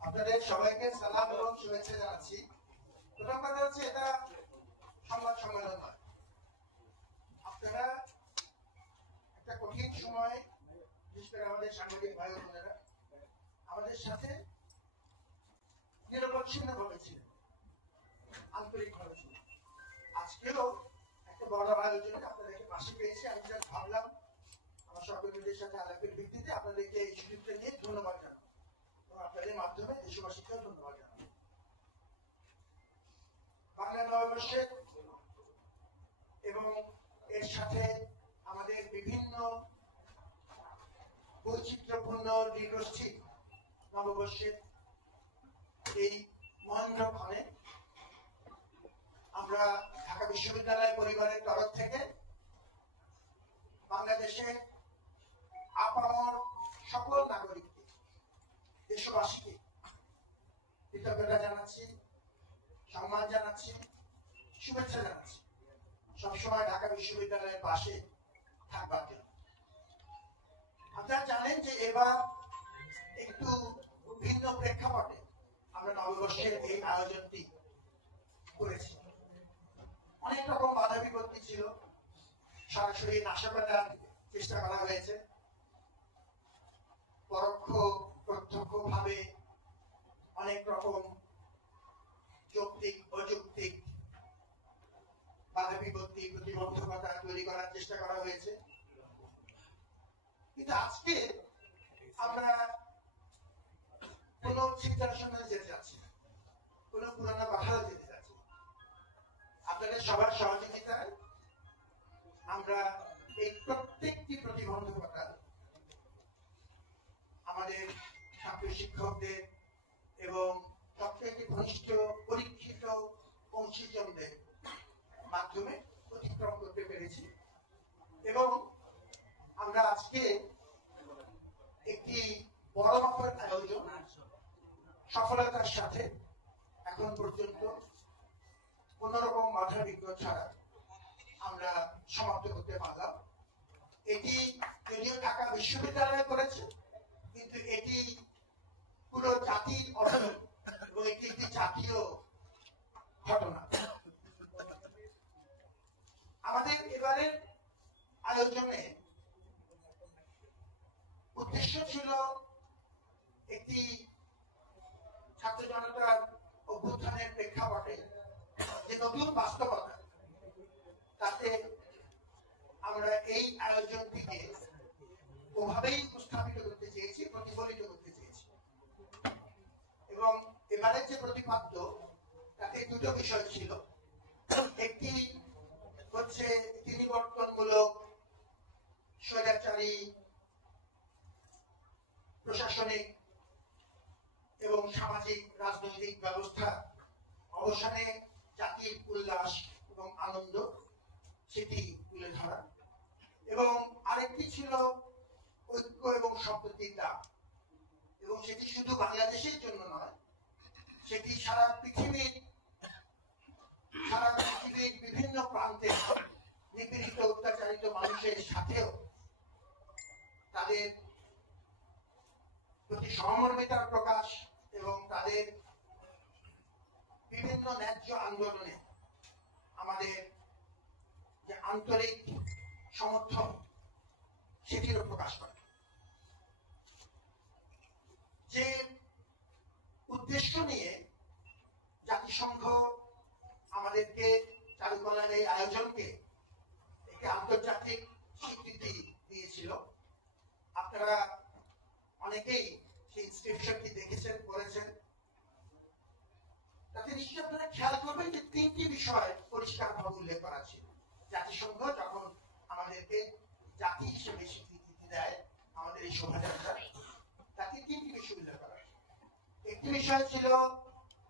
আপনাদের সবাইকে সালাম এবং শুভেচ্ছা জানাচ্ছি। প্রথম কথা হচ্ছে এটা সংবাদ সম্মেলন নয়, আপনারা একটা কঠিন সময়, বিশেষ করে আমাদের সাংবাদিক ভাই বোনেরা আমাদের সাথে নিরবচ্ছিন্ন ভাবে ছিলেন, আন্তরিক ভাবে ছিলেন। আজকেও একটা বড় আয়োজনে আপনাদেরকে পাশে পেয়েছি। আমি যা ভাবলাম আমার সহকর্মীদের সাথে আলাপের ভিত্তিতে আপনাদেরকে এই সুযোগটা নিয়ে ধন্যবাদ জানাবো, আপনাদের মাধ্যমে দেশবাসীকেও ধন্যবাদ জানাবো। বাংলা নববর্ষের এবং এর সাথে আমাদের বিভিন্ন বৈচিত্র্যপূর্ণ নৃগোষ্ঠী নববর্ষের এই মহেন্দ্রক্ষণে আমরা ঢাকা বিশ্ববিদ্যালয় পরিবারের তরফ থেকে বাংলাদেশের আপামর সকল নাগরিককে, দেশবাসীকে কৃতজ্ঞতা জানাচ্ছি, সম্মান জানাচ্ছি, শুভেচ্ছা জানাচ্ছি সবসময় ঢাকা বিশ্ববিদ্যালয়ের পাশে থাকবার জন্য। আপনারা জানেন যে এবার একটু ভিন্ন প্রেক্ষাপটে আমরা নববর্ষের এই আয়োজনটি করেছি। অনেক রকম বাধা বিপত্তি ছিল, সরাসরি নাশকতার চেষ্টা করা হয়েছে, পরোক্ষ প্রত্যক্ষ ভাবে অনেক রকম যৌক্তিক অযৌক্তিক বাধা বিপত্তি প্রতিবন্ধকতা তৈরি করার চেষ্টা করা হয়েছে। কিন্তু আজকে আমরা কোন চিন্তার সঙ্গে যেতে যাচ্ছি না, কোন পুরানো কথাও যেতে যাচ্ছি না। আপনাদের সবার সহযোগিতায় আমরা এই প্রত্যেকটি প্রতিবন্ধকতা আমাদের ছাত্র শিক্ষকদের এবং সবথেকে ঘনিষ্ঠ পরীক্ষিত অংশীজনদের মাধ্যমে অতিক্রম করতে পেরেছি এবং আমরা আজকে একটি বড় মাপের আয়োজন সফলতার সাথে এখন পর্যন্ত কোন রকম বাধা বিঘ্ন ছাড়া আমরা সমাপ্ত করতে পারলাম। এটি যদিও ঢাকা বিশ্ববিদ্যালয় করেছে, কিন্তু এটি পুরো জাতির অর্জন এবং এটি একটি জাতীয় ঘটনা। আমাদের এবারের আয়োজনে উদ্দেশ্য ছিল একটি ছাত্র জনতার অভ্যুত্থানের প্রেক্ষাপটে যে নতুন বাস্তবতা, তাতে আমরা এই আয়োজনটিকে ওভাবেই উপস্থাপিত করতে চেয়েছি, প্রতিফলিত করতে চেয়েছি। এবং এবারের যে প্রতিপাদ্য তাতে দুটো বিষয় ছিল। একটি হচ্ছে পরিবর্তনমূলক স্বৈরাচারী প্রশাসনিক এবং সামাজিক রাজনৈতিক ব্যবস্থা অবসানে জাতির উল্লাস এবং আনন্দ, সেটি তুলে ধরা। এবং আরেকটি ছিল ঐক্য এবং সম্প্রীতির ডাক, এবং সেটি শুধু বাংলাদেশের জন্য নয়, সেটি সারা পৃথিবীর বিভিন্ন প্রান্তে নিপীড়িত অত্যাচারিত মানুষের সাথেও তাদের প্রতি সহমর্মিতার প্রকাশ এবং তাদের বিভিন্ন ন্যায্য আন্দোলনে আমাদের যে আন্তরিক সমর্থন, সেটিরও প্রকাশ করে। যে উদ্দেশ্য নিয়ে জাতিসংঘ আমাদেরকে চারুকলার এই আয়োজনকে একটি আন্তর্জাতিক স্বীকৃতি দিয়েছিল। আপনারা অনেকেই সেই ইনস্ক্রিপশনটি দেখেছেন, পড়েছেন। তাতে নিশ্চয়ই আপনারা খেয়াল করবেন যে 3টি বিষয় পরিষ্কারভাবে উল্লেখ করা ছিল। জাতিসংঘ যখন আমাদেরকে জাতি হিসেবে স্বীকৃতি দেয় আমাদের এই শোভাযাত্রা, তাতে 3টি বিষয় উল্লেখ করা ছিল। একটি বিষয় ছিল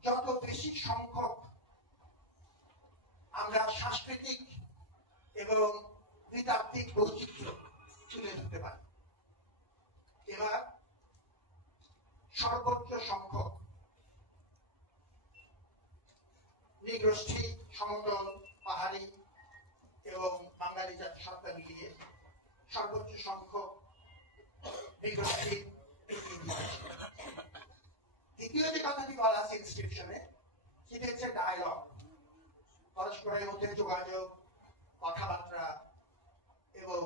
যত বেশি সংখ্যক আমরা সাংস্কৃতিক এবং নৃতাত্ত্বিক বৈচিত্র্য তুলে ধরতে পারি। এবার সর্বোচ্চ সংখ্যক নৃগোষ্ঠী, সমতল, পাহাড়ি এবং বাঙালি জাতিসত্তা মিলিয়ে সর্বোচ্চ সংখ্যক নৃগোষ্ঠী। দ্বিতীয় যে কথাটি বলা আছে ইনস্ক্রিপশনে, সেটা হচ্ছে ডায়ালগ, পরস্পরের মধ্যে যোগাযোগ, কথাবার্তা এবং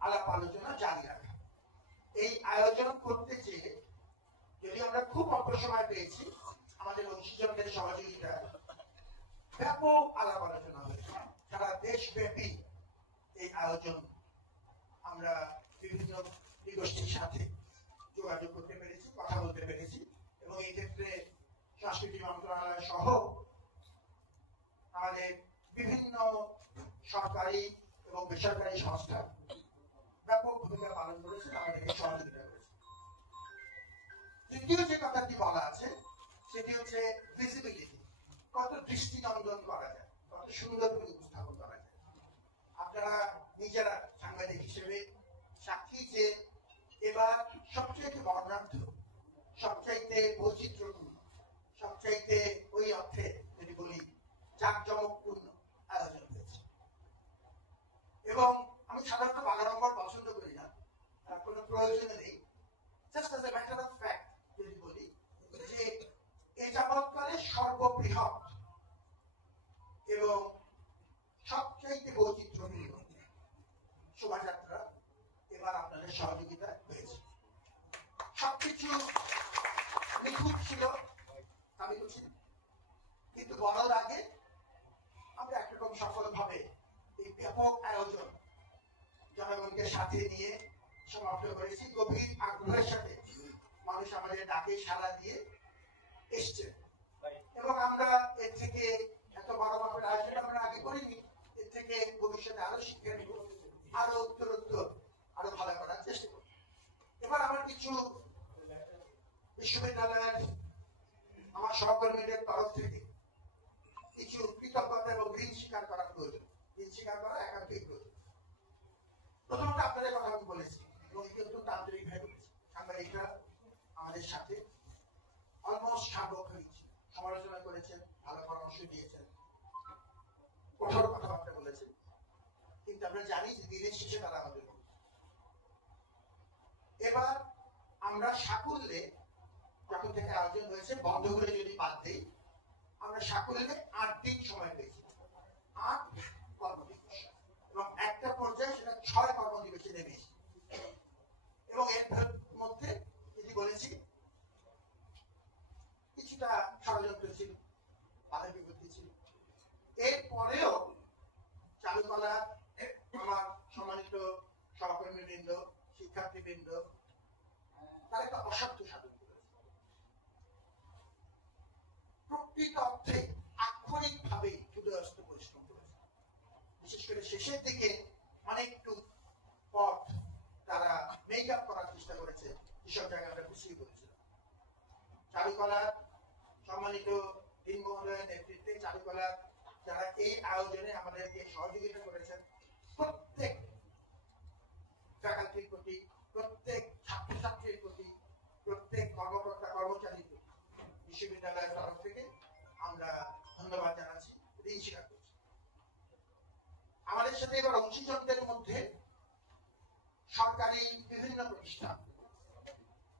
আলাপ আলোচনা জারি রাখা। এই আয়োজন করতে চেয়ে যদি আমরা খুব অল্প সময় পেয়েছি, আমাদের অংশীজনদের সহযোগিতা ব্যাপক আলাপ আলোচনা হয়েছে। সারা দেশব্যাপী এই আয়োজন আমরা বিভিন্ন নৃগোষ্ঠীর সাথে যোগাযোগ করতে পেরেছি, কথা বলতে পেরেছি এবং এই ক্ষেত্রে সংস্কৃতি মন্ত্রণালয় সহ আমাদের বিভিন্ন সরকারি এবং বেসরকারি সংস্থা ব্যাপক ভূমিকা পালন করেছে, আমাদেরকে সহযোগিতা করেছে। তৃতীয় যে কথাটি বলা আছে সেটি হচ্ছে ভিজিবিলিটি, কত দৃষ্টিনন্দন করা যায়, কত সুন্দর করে উপস্থাপন করা যায়। আপনারা নিজেরা সাংবাদিক হিসেবে সাক্ষী যে এবার সবচাইতে বর্ণাঢ্য, সবচাইতে বৈচিত্র্যপূর্ণ, সবচাইতে ওই অর্থে যদি বলি জাঁকজমকপূর্ণ আয়োজন হয়েছে। এবং আমি সাধারণত 12 নম্বর পছন্দ করি না, কোনো প্রয়োজন নেই। Just as a matter of fact যদি বলি যে এই যাবৎকালে সর্ববৃহৎ এবং সবচাইতে বৈচিত্র্যপূর্ণ শোভাযাত্রা এবার আপনাদের সহযোগিতা হয়েছে। সবকিছু নিখুঁত ছিল, আমি বলছি, কিন্তু বলার আগে আমরা একরকম সফলভাবে এই ব্যাপক আয়োজন জনগণকে সাথে নিয়ে সমাপ্ত করেছি। গভীর আগ্রহের সাথে মানুষ আমাদের ডাকে সাড়া দিয়ে এসছে এবং আমরা এর থেকে এত বড় মাপের আয়োজন আমরা আগে করিনি। এর থেকে ভবিষ্যতে আরো শিক্ষা নিব, আরো উত্তরোত্তর আরো ভালো করার চেষ্টা করব। এবার আমার কিছু বিশ্ববিদ্যালয়ের আমার সহকর্মীদের তরফ থেকে কিছু কৃতজ্ঞতা এবং ঋণ স্বীকার করার প্রয়োজন, ঋণ স্বীকার করা একান্তই প্রয়োজন। প্রথমত আপনাদের কথা আমি বলেছি এবং এটি অত্যন্ত আন্তরিকভাবে বলেছি। সাংবাদিকরা আমাদের সাথে অলমোস্ট সার্বক্ষণিক সমালোচনা করেছেন, ভালো পরামর্শ দিয়েছেন, কঠোর কথাবার্তা বলেছেন, কিন্তু আমরা জানি যে দিনের শেষে তারা আমাদের। এবার আমরা সাকুল্যে যখন থেকে আয়োজন হয়েছে, বন্ধ করে যদি বাদ দিই, আমরা সাকুল্যে 8 দিন সময় পেয়েছি, 8 কর্মদিবস, এবং একটা পর্যায়ে সেটা 6 কর্মদিবসে নেমেছি। এবং এর মধ্যে যদি বলেছি কিছুটা ষড়যন্ত্র ছিল, বাধা বিপত্তি ছিল, এরপরেও চালু করা আমার সম্মানিত সহকর্মীবৃন্দ, শিক্ষার্থীবৃন্দ তারা একটা অসাধ্য সাধন করেছে। প্রকৃত অর্থে আক্ষরিকভাবে হৃদয়স্থ পরিশ্রম করেছে। বিশেষ করে শেষের দিকে অনেকটু পথ তারা মেক আপ করার চেষ্টা করেছে, যেসব জায়গায় আমরা খুশি করেছিলাম। চারুকলার সম্মানিত দিন মহোদয়ের নেতৃত্বে চারুকলার যারা এই আয়োজনে আমাদেরকে সহযোগিতা করেছেন, প্রত্যেক ফ্যাকাল্টির প্রতি, প্রত্যেক ছাত্রছাত্রীর প্রতি, প্রত্যেক কর্মকর্তা কর্মচারীর প্রতি বিশ্ববিদ্যালয়ের তরফ থেকে আমরা ধন্যবাদ জানাচ্ছি, ঋণ স্বীকার করছি। আমাদের সাথে এবার অংশীজনদের মধ্যে সরকারি বিভিন্ন প্রতিষ্ঠান,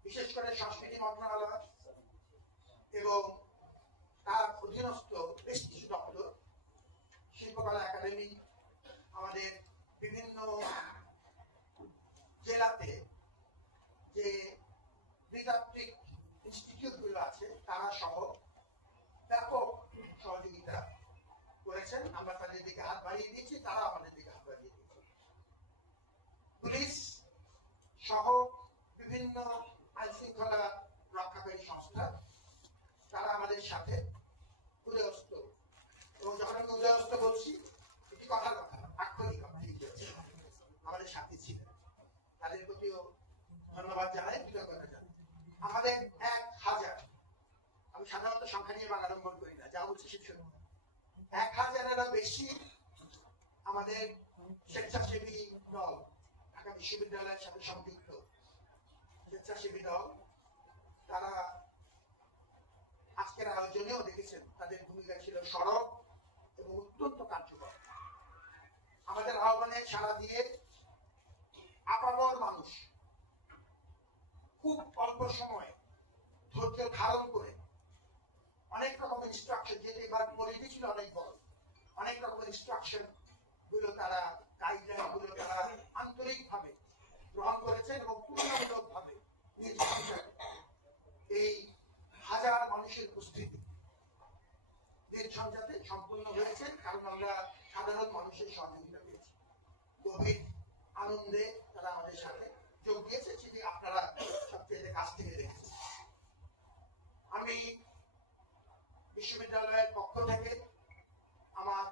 বিশেষ করে সংস্কৃতি মন্ত্রণালয় এবং তার অধীনস্থ বেশ কিছু দপ্তর, শিল্পকলা একাডেমি, আমাদের বিভিন্ন জেলাতে যে নৃতাত্ত্বিক ইনস্টিটিউট গুলো আছে তারা সহ ব্যাপক সহযোগিতা করেছেন। আমরা তাদের দিকে হাত বাড়িয়ে দিয়েছি, তারা আমাদের দিকে সহ বিভিন্ন আইন শৃঙ্খলা রক্ষাকারী সংস্থা তারা আমাদের সাথে উদয়স্ত, এবং যখন আমি উদয়স্ত বলছি এটি কথার কথা আক্ষরিক আমাদের সাথে ছিলেন, তাদের প্রতিও ধন্যবাদ জানাই, কৃতজ্ঞতা জানাই। আমাদের 1000, আমি সাধারণত সংখ্যা নিয়ে বাগাড়ম্বর করি না, যা বলছি সে শুনুন, 1000-এরও বেশি আমাদের স্বেচ্ছাসেবী দল, ঢাকা বিশ্ববিদ্যালয়ের সাথে সম্পৃক্ত স্বেচ্ছাসেবী দল, তারা আজকের আয়োজনেও দেখেছেন তাদের ভূমিকা ছিল সরব এবং অত্যন্ত কার্যকর। আমাদের আহ্বানে সাড়া দিয়ে আপামর মানুষ খুব অল্প সময়ে ধৈর্য ধারণ করে অনেক রকম ইনস্ট্রাকশন, যেটা এবার পরিধি ছিল অনেক বড়, অনেক রকম ইনস্ট্রাকশন গুলো তারা, গাইডলাইন গুলো তারা আন্তরিকভাবে গ্রহণ করেছেন এবং তুলনামূলক ভাবে এই 1000 মানুষের উপস্থিতি নির্ঝঞ্ঝাটে সম্পূর্ণ হয়েছে, কারণ আমরা সাধারণ মানুষের সহযোগিতা পেয়েছি। গভীর আনন্দে তারা আমাদের সাথে যোগ দিয়েছে, সেটি আপনারা সবচেয়ে কাছ থেকে দেখেছেন। আমি বিশ্ববিদ্যালয়ের পক্ষ থেকে, আমার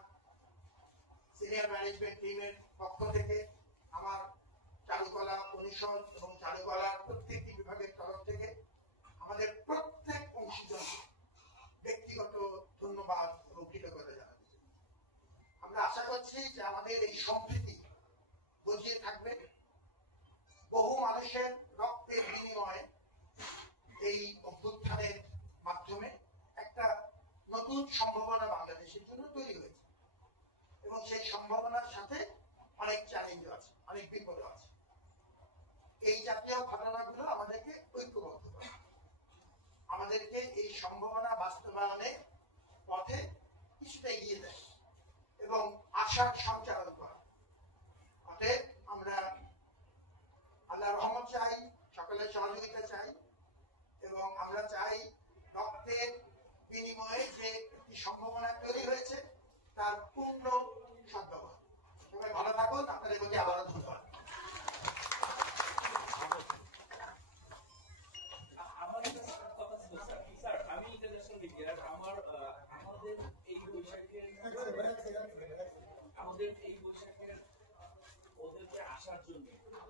সিনিয়র ম্যানেজমেন্ট টিমের পক্ষ থেকে, আমার চারুকলা পরিষদ এবং চারুকলার প্রত্যেকটি বিভাগের তরফ থেকে আমাদের প্রত্যেক অংশীজনকে ব্যক্তিগত ধন্যবাদ এবং কৃতজ্ঞতা জানাচ্ছি। আমরা আশা করছি যে আমাদের এই সম্প্রীতি বজিয়ে থাকবে, বহু মানুষের রক্তের বিনিময়ে এই অভ্যুত্থানের মাধ্যমে একটা নতুন সম্ভাবনা বাংলাদেশের জন্য তৈরি হয়েছে, এবং সেই সম্ভাবনার সাথে অনেক চ্যালেঞ্জ আছে, অনেক বিপদ আছে। এই জাতীয় ঘটনাগুলো আমাদেরকে ঐক্যবদ্ধ করে, আমাদেরকে এই সম্ভাবনা বাস্তবায়নে পথে কিছুটা এগিয়ে দেয় এবং আশার সঞ্চারণ করে। অতএব আমরা আল্লাহর রহমত চাই, সকলের সহযোগিতা চাই, এবং আমরা চাই রক্তের বিনিময়ে যে একটি সম্ভাবনা তৈরি হয়েছে তার পূর্ণ সদ্ব্যবহার। সবাই ভালো থাকুন, আপনাদের প্রতি আবারও ধন্যবাদ। আমাদের এই বৈশাখের ওদেরকে আসার জন্য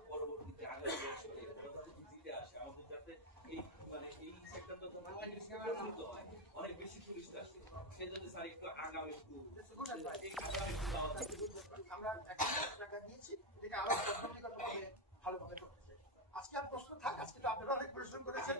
পরবর্তীতে আগামী বছরে ওরা যদি জিতে আসে, আমাদের যাতে এই মানে এই সেক্টরটা তো হয়, অনেক বেশি টুরিস্ট আসে, সে যদি স্যার একটু আগামী একটু আমরা 1,00,000 টাকা দিয়েছি, এটাকে আরো ভালোভাবে করতে চাই। আজকে আর প্রশ্ন থাক, আজকে তো আপনারা অনেক পরিশ্রম করেছেন।